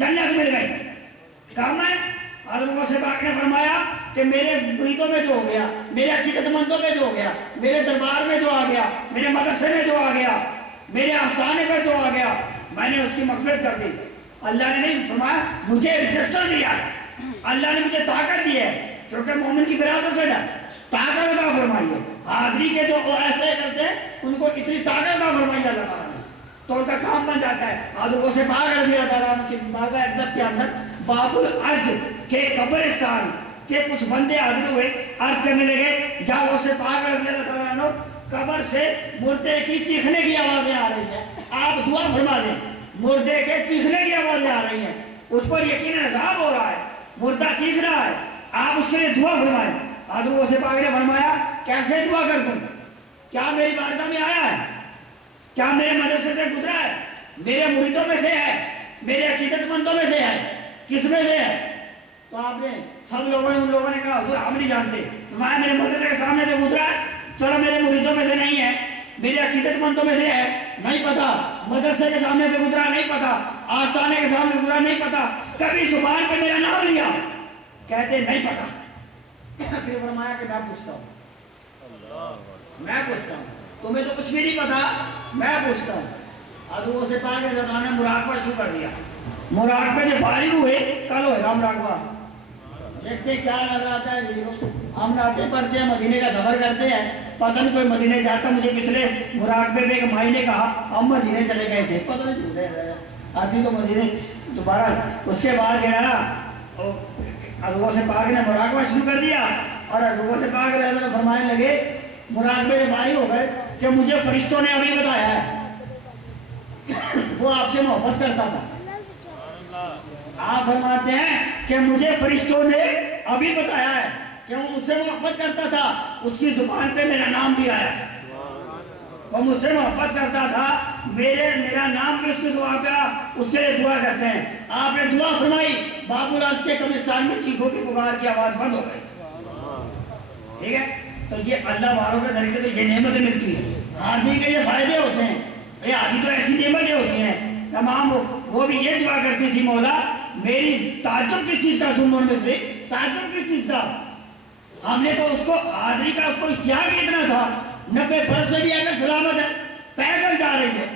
جنت مل گئی. کام ہے. حضرت غوث پاک نے فرمایا کہ میرے مریدوں میں جو ہو گیا، میرے عقیدت مندوں میں جو ہو گیا، میرے دربار میں جو آ گیا، میرے مدرسے میں جو آ گیا، میرے آستانے پر جو آ گیا، میں نے اس کی مغفرت کر دی. اللہ نے نہیں فرمایا، مجھے رجسٹر دیا ہے، اللہ نے مجھے طاقت دی ہے، کیونکہ مومن کی فراست سے نا طاقت عطا فرمائی ہے. حاضری کے جو ایسے کرتے ہیں ان کو اتنی طاقت عطا فرمائی اللہ تعالیٰ نے، تو ان کا کام بن جاتا ہے. حضرت غوث پاک رضی اللہ تعالیٰ عنہ کی باب اقدس کے اندر باب العرج کے قبرستان کے کچھ بندے حاضر ہوئے، عرض کرنے لگے جا غوث پاک رضی اللہ تعالیٰ عنہ قبر سے مردے کی چیخنے کی آوازیں آ رہی ہیں، آپ دعا فرما دیں. مردے کے چیخنے کی آوازیں آ رہی ہیں، اس پر یقیناً عذاب ہو رہا ہے، مردہ چیخ رہا ہے، آپ اس کے لیے دعا فرمائیں. حضرت غوث پاک نے فرمایا کیسے دعا کر دوں؟ کیا میری بارگاہ میں آیا ہے؟ کیا میرے مدرسے سے گزرا ہے؟ میرے مریدوں میں سے ہے؟ میرے عقیدت مندوں میں سے ہے؟ کس میں سے ہے؟ تو آپ نے سب لوگوں نے ان لوگوں نے کہا حضور ہم نہیں جانتے. فرمایا میرے مدرسے کے سامنے سے گزرا ہے؟ چلو میرے مریدوں میں سے نہیں ہے، میرے عقیدت مندوں میں سے ہے، نہیں پتا. مدرسے کے سامنے سے گزرا نہیں پتا، آستانے کے سامنے گزرا نہیں پتا، کبھی زبان پہ میرا نام لیا کہتے نہیں پتا. پھر فرمایا کہ میں پوچھتا ہوں، میں پوچھتا ہوں، تمہیں تو کچھ بھی نہیں پتا، میں پوچھتا ہوں. حضرت غوث پاک نے زبان مراقبہ شروع کر دیا. مراقبے سے فارغ ہوئے، کل ہوئے گا مراقبہ، دیکھتے کیا نظر آتا ہے جی. ہم ناطے پڑھتے ہیں، مدینے کا سفر کرتے ہیں، پتہ نہیں کوئی مدینے جاتا. مجھے پچھلے مراقبے میں ایک مائی نے کہا ہم مدینے چلے گئے تھے، پتہ نہیں آدمی کو مدینے دوبارہ. اس کے بعد جو ہے نا حضرت غوث پاک نے مراقبہ شروع کر دیا اور حضرت غوث پاک رضی اللہ عنہ فرمانے لگے مراقبے سے فارغ ہو گئے کہ مجھے فرشتوں نے ابھی بتایا ہے وہ آپ سے محبت کرتا تھا. آپ فرماتے ہیں کہ مجھے فرشتوں نے ابھی بتایا ہے کہ وہ مجھ سے محبت کرتا تھا، اس کی زبان پہ میرا نام بھی آیا. وہ مجھ سے محبت کرتا تھا، میرا نام بھی اس کی زبان پہ آیا، اس کے لیے دعا کرتے ہیں. آپ نے دعا فرمائی، باب العرج کے قبرستان میں چیخوں کی پکار کی آواز بند ہو گئی. ٹھیک ہے، تو یہ اللہ والوں کے ذریعے تو یہ نعمتیں ملتی ہیں. حاضری کے یہ فائدے ہوتے ہیں. یہ حاضری تو ایسی نعمتیں ہوتی ہیں تمام. وہ بھی یہ دعا کرتی تھی مولا میری تعجب کس چیز کا سنوں میں سے، تعجب کس چیز کا. ہم نے تو اس کو حاضری کا اس کو اشتیاق اتنا تھا، 90 برس میں بھی اگر سلامت ہے، پیدل جا رہی ہے.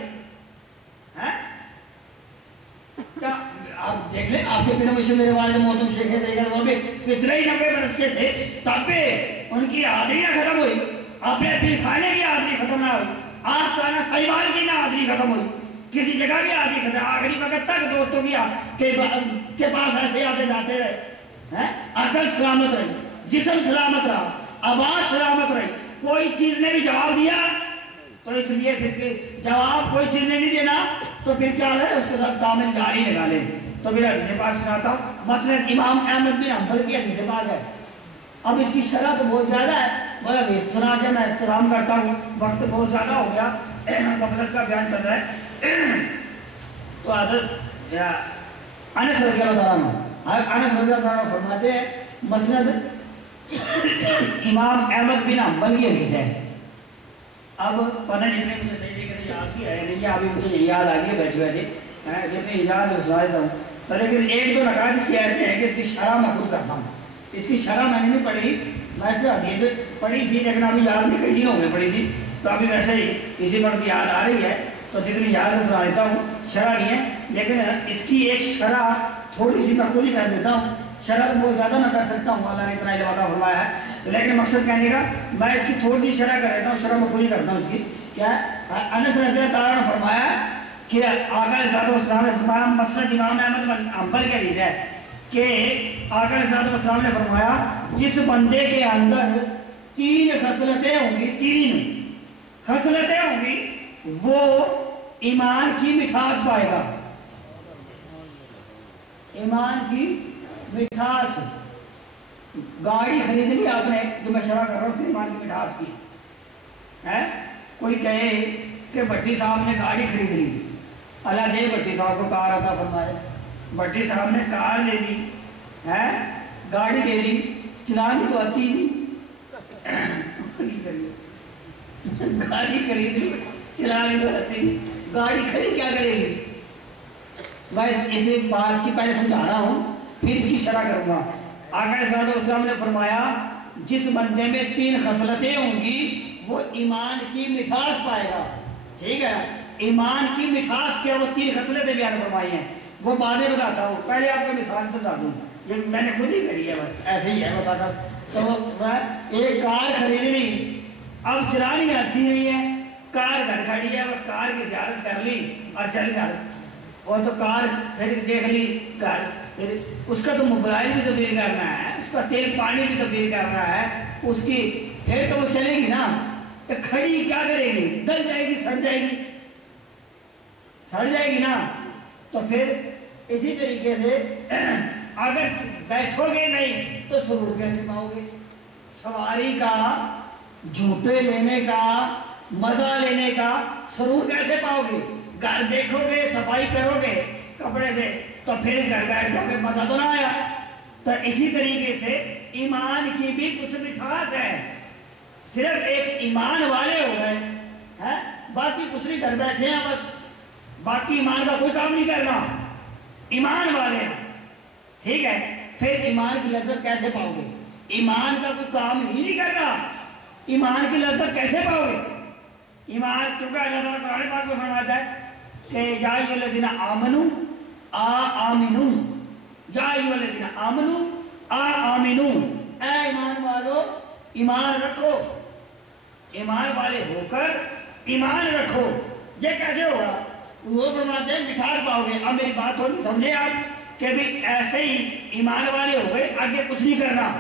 کیا آپ دیکھ لیں، آپ کے پنوں سے میرے والد محترم شیخ دیگر وہ بھی کتنے ہی 90 برس کے تھے، تب بھی ان کی حاضری نہ ختم ہوئی، اپنے پیر خانے کی حاضری ختم نہ ہوئی، آستانہ سیمال کی نہ حاضری ختم ہوئی، کسی جگہ کی حاضری ختم. آخری وقت تک دوستوں کے پاس ایسے آتے جاتے رہے. عقل سلامت رہی، جسم سلامت رہا، آواز سلامت رہی. کوئی چیز نے بھی جواب دیا تو اس لیے پھر جواب کوئی چیز نے نہیں دینا تو پھر کیا ہے اس کے ساتھ کامل جاری لگا لیں. تو پھر حدیث پاک سناتا ہوں. مسند امام احمد بن حنبل کی حدیث پاک ہے. اب اس کی شرح تو بہت زیادہ ہے، بڑا حدیث سنا کے میں احترام کرتا ہوں، وقت بہت زیادہ ہو گیا، غفلت کا بیان چل رہا ہے. تو حضرت انس رضی اللہ عنہ فرماتے ہیں مسند امام احمد بن حنبل کی حدیث ہے. اب پتہ نہیں جتنے مجھے صحیح دیکھتے یاد بھی ہے نہیں، ابھی مجھے یاد آ گئی بیٹھے بیٹھے جیسے یاد سنا دیتا ہوں. تو لیکن ایک دو نکات اس کی ایسے ہیں کہ اس کی شرح میں خود کرتا ہوں. اس کی شرح میں نے نہیں پڑھی، میں تو حدیث پڑھی تھی لیکن ابھی یاد نہیں، کئی دنوں میں پڑھی تھی، تو ابھی ویسے ہی اسی وقت یاد آ رہی ہے تو جتنی یاد ہے سنا دیتا ہوں. شرح نہیں ہے لیکن اس کی ایک شرح تھوڑی سی میں خود ہی کر دیتا ہوں. شرح تو بہت زیادہ نہ کر سکتا ہوں، اللہ نے اتنا علم عطا فرمایا ہے، لیکن مقصد کہنے کا میں اس کی تھوڑی سی شرح کر دیتا ہوں. شرح میں خود ہی کرتا ہوں اس کی. کیا انس رضی اللہ تعالیٰ نے فرمایا کہ آقا علیہ السلام نے فرمایا، مسند امام احمد بن حنبل کے حدیث ہے کہ آقا علیہ السلام نے فرمایا جس بندے کے اندر 3 خصلتیں ہوں گی، 3 خصلتیں ہوں گی، وہ ایمان کی مٹھاس پائے گا. ایمان کی مٹھاس. گاڑی خرید لی آپ نے، جو میں شرح کر رہا ہوں ایمان کی مٹھاس کی ہے. کوئی کہے کہ بھٹی صاحب نے گاڑی خرید لی، اللہ دے بھٹی صاحب کو کار عطا فرمائے. بھٹی صاحب نے کار لے لی ہے، گاڑی لے لی، چلانی تو آتی نہیں، گاڑی خرید لی، چلانی تو آتی نہیں، گاڑی کھڑی کیا کرے گی؟ میں اس بات کی پہلے سمجھا رہا ہوں پھر اس کی شرح کروں گا۔ آقا علیہ الصلوۃ والسلام نے فرمایا جس بندے میں 3 خصلتیں ہوں گی وہ ایمان کی مٹھاس پائے گا، ٹھیک ہے؟ ایمان کی مٹھاس کیا؟ وہ 3 خصلتیں بیان فرمائی ہیں، وہ بعدیں بتاتا ہوں، پہلے آپ کو مثال سمجھا دوں، یہ میں نے خود ہی کری ہے، بس ایسے ہی ہے بس آ کر۔ تو ایک کار خرید لی، اب چلانی آتی نہیں ہے، کار گھر کھڑی ہے، بس کار کی زیارت کر لی اور چل گھر، اور تو کار پھر دیکھ لی گھر، پھر اس کا تو موبائل بھی تبدیل کرنا ہے، اس کا تیل پانی بھی تبدیل کرنا ہے، اس کی پھر تو وہ چلے گی نا، کھڑی کیا کرے گی؟ گل جائے گی، سڑ جائے گی، سڑ جائے گی نا۔ تو پھر اسی طریقے سے اگر بیٹھو گے نہیں تو سرور کیسے پاؤ گے؟ سواری کا، جوتے لینے کا، مزہ لینے کا سرور کیسے پاؤ گے؟ گھر دیکھو گے، صفائی کرو گے کپڑے سے تو پھر گھر بیٹھ جاؤ گے، مزہ تو نہ آیا۔ تو اسی طریقے سے ایمان کی بھی کچھ مٹھاس ہے، صرف ایک ایمان والے ہو گئے ہیں، باقی کچھ نہیں، گھر بیٹھے ہیں بس، باقی ایمان کا کوئی کام نہیں کرنا، ایمان والے ہیں، ٹھیک ہے؟ پھر ایمان کی لذت کیسے پاؤ گے؟ ایمان کا کوئی کام ہی نہیں کرنا، ایمان کی لذت کیسے پاؤ گے؟ ایمان، کیونکہ اللہ تعالیٰ قرآن پاک میں فرماتا ہے کہ یا ایھا الذین آمنوا آمنوا، یا ایھا الذین آمنوا آمنوا، اے ایمان والو ایمان رکھو، ایمان والے ہو کر ایمان رکھو۔ یہ کیسے ہوگا؟ وہ فرماتے ہیں مٹھاس پاؤ گے۔ اب میری بات تھوڑی سمجھے آپ کہ بھی ایسے ہی ایمان والے ہو گئے، آگے کچھ نہیں کرنا،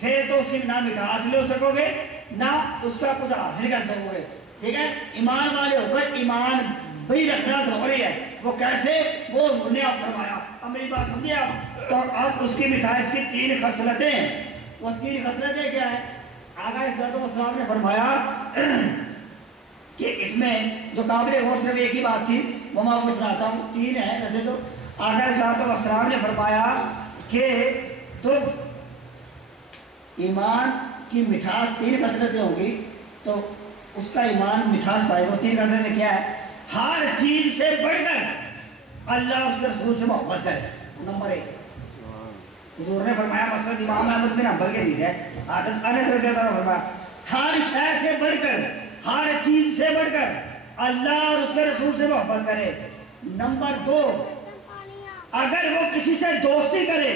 پھر تو اس کی نہ مٹھاس لے سکو گے نہ اس کا کچھ حاصل کر سکو گے، ٹھیک ہے؟ ایمان والے ہو گئے، ایمان بھی رکھنا ضروری ہے۔ وہ کیسے؟ وہ انہوں نے آپ فرمایا۔ اب میری بات سمجھے آپ؟ تو اب اس کی مٹھاس کی 3 خصلتیں ہیں، وہ 3 خصلتیں کیا ہیں؟ آقا علیہ الصلوۃ والسلام نے فرمایا کہ اس میں جو قابل غور صرف ایک ہی بات تھی، وہ میں آپ کو سناتا ہوں، 3 ہے ویسے تو۔ آقا علیہ الصلوۃ والسلام نے فرمایا کہ تم ایمان کی مٹھاس 3 خصلتیں ہوں گی تو اس کا ایمان مٹھاس پائے گا۔ 3 خصلتیں کیا ہے؟ ہر چیز سے بڑھ کر اللہ اور اس کے رسول سے محبت کرے، نمبر 1۔ حضور نے فرمایا، مسند امام احمد بن حنبل کے حدیث ہے، حضرت انس رضی اللہ عنہ نے فرمایا ہر شے سے بڑھ کر، ہر چیز سے بڑھ کر اللہ اور اس کے رسول سے محبت کرے۔ نمبر 2، اگر وہ کسی سے دوستی کرے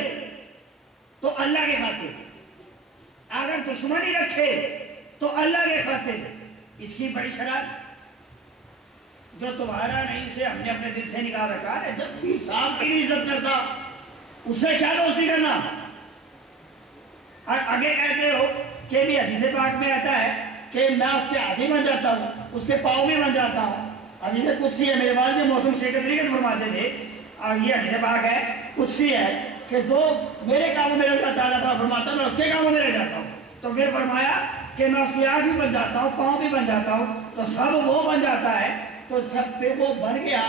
تو اللہ کے خاطر، اگر دشمنی رکھے تو اللہ کے خاطر۔ اس کی بڑی شرط، جو تمہارا نہیں اسے ہم نے اپنے دل سے نکال رکھا ہے، جب بھی صاحب کی عزت کرتا اس سے کیا دوستی کرنا؟ آگے کہتے ہو کہ بھی حدیث پاک میں آتا ہے کہ میں اس کے ہاتھی بن جاتا ہوں، اس کے پاؤں میں بن جاتا ہوں۔ حدیث قدسی ہے، میرے والد محترم شیخ طریقت فرماتے تھے، یہ حدیث پاک ہے، قدسی ہے، کہ جو میرے کاموں میں لگ جاتا ہے اللہ تعالیٰ فرماتا ہے میں اس کے کاموں میں لگ جاتا ہوں۔ تو پھر فرمایا کہ میں اس کی آنکھ بھی بن جاتا ہوں، پاؤں بھی بن جاتا ہوں، تو سب وہ بن جاتا ہے، تو سب پہ وہ بن گیا